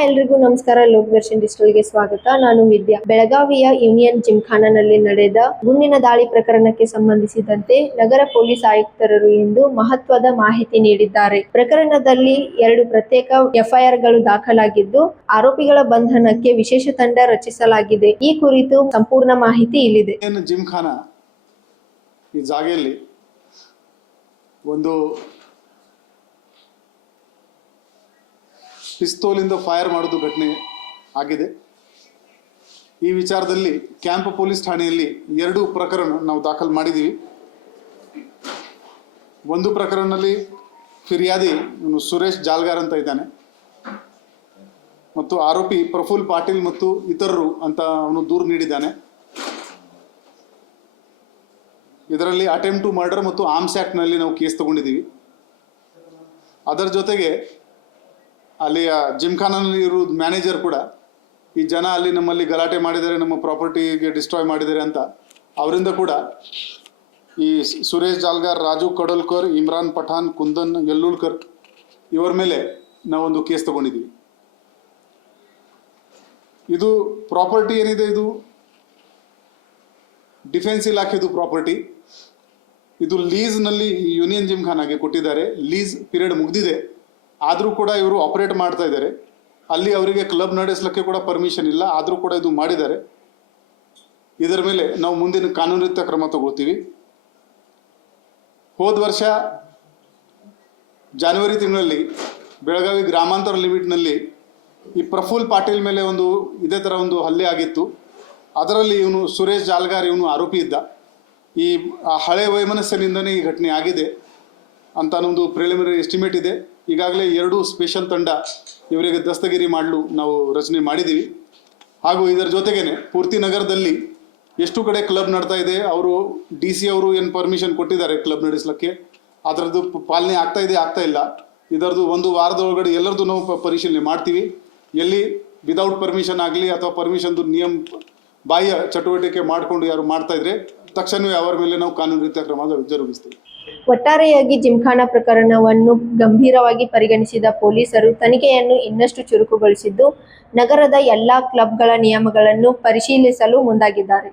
ಎಲ್ರಿಗೂ ನಮಸ್ಕಾರ. ಲೋಕದರ್ಶನ್ ಡಿಜಿಟಲ್ಗೆ ಸ್ವಾಗತ. ನಾನು ವಿದ್ಯಾ. ಬೆಳಗಾವಿಯ ಯೂನಿಯನ್ ಜಿಮ್ಖಾನಾನಲ್ಲಿ ನಡೆದ ಗುಂಡಿನ ದಾಳಿ ಪ್ರಕರಣಕ್ಕೆ ಸಂಬಂಧಿಸಿದಂತೆ ನಗರ ಪೊಲೀಸ್ ಆಯುಕ್ತರು ಇಂದು ಮಹತ್ವದ ಮಾಹಿತಿ ನೀಡಿದ್ದಾರೆ. ಪ್ರಕರಣದಲ್ಲಿ 2 ಪ್ರತ್ಯೇಕ ಎಫ್ಐಆರ್ಗಳು ದಾಖಲಾಗಿದ್ದು, ಆರೋಪಿಗಳ ಬಂಧನಕ್ಕೆ ವಿಶೇಷ ತಂಡ ರಚಿಸಲಾಗಿದೆ. ಈ ಕುರಿತು ಸಂಪೂರ್ಣ ಮಾಹಿತಿ ಇಲ್ಲಿದೆ. ಜಿಮ್ಖಾನಾ ಈ ಜಾಗೆಯಲ್ಲಿ ಒಂದು ಪಿಸ್ತೂಲಿಂದ ಫೈರ್ ಮಾಡೋದು ಘಟನೆ ಆಗಿದೆ. ಈ ವಿಚಾರದಲ್ಲಿ ಕ್ಯಾಂಪ್ ಪೊಲೀಸ್ ಠಾಣೆಯಲ್ಲಿ 2 ಪ್ರಕರಣ ನಾವು ದಾಖಲು ಮಾಡಿದ್ದೀವಿ. ಒಂದು ಪ್ರಕರಣದಲ್ಲಿ ಫಿರ್ಯಾದಿ ಸುರೇಶ್ ಜಾಲ್ಗಾರ್ ಅಂತ ಇದ್ದಾನೆ ಮತ್ತು ಆರೋಪಿ ಪ್ರಫುಲ್ ಪಾಟೀಲ್ ಮತ್ತು ಇತರರು ಅಂತ ಅವನು ದೂರು ನೀಡಿದ್ದಾನೆ. ಇದರಲ್ಲಿ ಅಟೆಂಪ್ಟ್ ಟು ಮರ್ಡರ್ ಮತ್ತು ಆರ್ಮ್ಸ್ ಆ್ಯಕ್ಟ್ನಲ್ಲಿ ನಾವು ಕೇಸ್ ತಗೊಂಡಿದ್ದೀವಿ. ಅದರ ಜೊತೆಗೆ ಅಲ್ಲಿಯ ಜಿಮ್ಖಾನಲ್ಲಿ ಇರೋ ಮ್ಯಾನೇಜರ್ ಕೂಡ ಈ ಜನ ಅಲ್ಲಿ ನಮ್ಮಲ್ಲಿ ಗಲಾಟೆ ಮಾಡಿದ್ದಾರೆ, ನಮ್ಮ ಪ್ರಾಪರ್ಟಿಗೆ ಡಿಸ್ಟ್ರಾಯ್ ಮಾಡಿದ್ದಾರೆ ಅಂತ ಅವರಿಂದ ಕೂಡ ಈ ಸುರೇಶ್ ಜಾಲ್ಗಾರ್, ರಾಜು ಕಡೋಲ್ಕರ್, ಇಮ್ರಾನ್ ಪಠಾನ್, ಕುಂದನ್ ಯಲ್ಲೂಲ್ಕರ್ ಇವರ ಮೇಲೆ ನಾವೊಂದು ಕೇಸ್ ತಗೊಂಡಿದ್ದೀವಿ. ಇದು ಪ್ರಾಪರ್ಟಿ ಏನಿದೆ, ಇದು ಡಿಫೆನ್ಸ್ ಇಲಾಖೆದು ಪ್ರಾಪರ್ಟಿ. ಇದು ಲೀಸ್ನಲ್ಲಿ ಯೂನಿಯನ್ ಜಿಮ್ಖಾನಾಗೆ ಕೊಟ್ಟಿದ್ದಾರೆ. ಲೀಸ್ ಪೀರಿಯಡ್ ಮುಗಿದಿದೆ, ಆದರೂ ಕೂಡ ಇವರು ಆಪರೇಟ್ ಮಾಡ್ತಾ ಇದ್ದಾರೆ. ಅಲ್ಲಿ ಅವರಿಗೆ ಕ್ಲಬ್ ನಡೆಸಲಿಕ್ಕೆ ಕೂಡ ಪರ್ಮಿಷನ್ ಇಲ್ಲ, ಆದರೂ ಕೂಡ ಇದು ಮಾಡಿದ್ದಾರೆ. ಇದರ ಮೇಲೆ ನಾವು ಮುಂದಿನ ಕಾನೂನಿತ ಕ್ರಮ ತಗೊಳ್ತೀವಿ. ಹೋದ ವರ್ಷ ಜನವರಿ ತಿಂಗಳಲ್ಲಿ ಬೆಳಗಾವಿ ಗ್ರಾಮಾಂತರ ಲಿಮಿಟ್ನಲ್ಲಿ ಈ ಪ್ರಫುಲ್ ಪಾಟೀಲ್ ಮೇಲೆ ಒಂದು ಇದೇ ಥರ ಒಂದು ಹಲ್ಲೆ ಆಗಿತ್ತು. ಅದರಲ್ಲಿ ಇವನು ಸುರೇಶ್ ಜಾಲ್ಗಾರ್ ಇವನು ಆರೋಪಿ ಇದ್ದ. ಈ ಹಳೆ ವೈಮನಸ್ಸಿನಿಂದನೇ ಈ ಘಟನೆ ಆಗಿದೆ ಅಂತ ನಮ್ಮದು ಪ್ರಿಲಿಮಿನರಿ ಎಸ್ಟಿಮೇಟ್ ಇದೆ. ಈಗಾಗಲೇ 2 ಸ್ಪೆಷಲ್ ತಂಡ ಇವರಿಗೆ ದಸ್ತಗಿರಿ ಮಾಡಲು ನಾವು ರಚನೆ ಮಾಡಿದ್ದೀವಿ. ಹಾಗೂ ಇದರ ಜೊತೆಗೇ ಪೂರ್ತಿ ನಗರದಲ್ಲಿ ಎಷ್ಟು ಕಡೆ ಕ್ಲಬ್ ನಡ್ತಾ ಇದೆ, ಅವರು DC ಅವರು ಏನು ಪರ್ಮಿಷನ್ ಕೊಟ್ಟಿದ್ದಾರೆ ಕ್ಲಬ್ ನಡೆಸಲಿಕ್ಕೆ, ಅದರದ್ದು ಪಾಲನೆ ಆಗ್ತಾ ಇಲ್ಲ. ಇದರದ್ದು 1 ವಾರದೊಳಗಡೆ ಎಲ್ಲರದ್ದು ನಾವು ಪರಿಶೀಲನೆ ಮಾಡ್ತೀವಿ. ಎಲ್ಲಿ ವಿದೌಟ್ ಪರ್ಮಿಷನ್ ಆಗಲಿ ಅಥವಾ ಪರ್ಮಿಷನ್ದು ನಿಯಮ ಬಾಹ್ಯ ಚಟುವಟಿಕೆ ಮಾಡಿಕೊಂಡು ಯಾರು ಮಾಡ್ತಾ ಇದ್ರೆ ತಕ್ಷಣವೇ ಅವರ ಮೇಲೆ ನಾವು ಕಾನೂನು ರೀತಿಯ ಕ್ರಮ ಜರುಗಿಸ್ತೀವಿ. ಒಟ್ಟಾರೆಯಾಗಿ ಜಿಮ್ಖಾನಾ ಪ್ರಕರಣವನ್ನು ಗಂಭೀರವಾಗಿ ಪರಿಗಣಿಸಿದ ಪೊಲೀಸರು ತನಿಖೆಯನ್ನು ಇನ್ನಷ್ಟು ಚುರುಕುಗೊಳಿಸಿದ್ದು, ನಗರದ ಎಲ್ಲಾ ಕ್ಲಬ್ಗಳ ನಿಯಮಗಳನ್ನು ಪರಿಶೀಲಿಸಲು ಮುಂದಾಗಿದ್ದಾರೆ.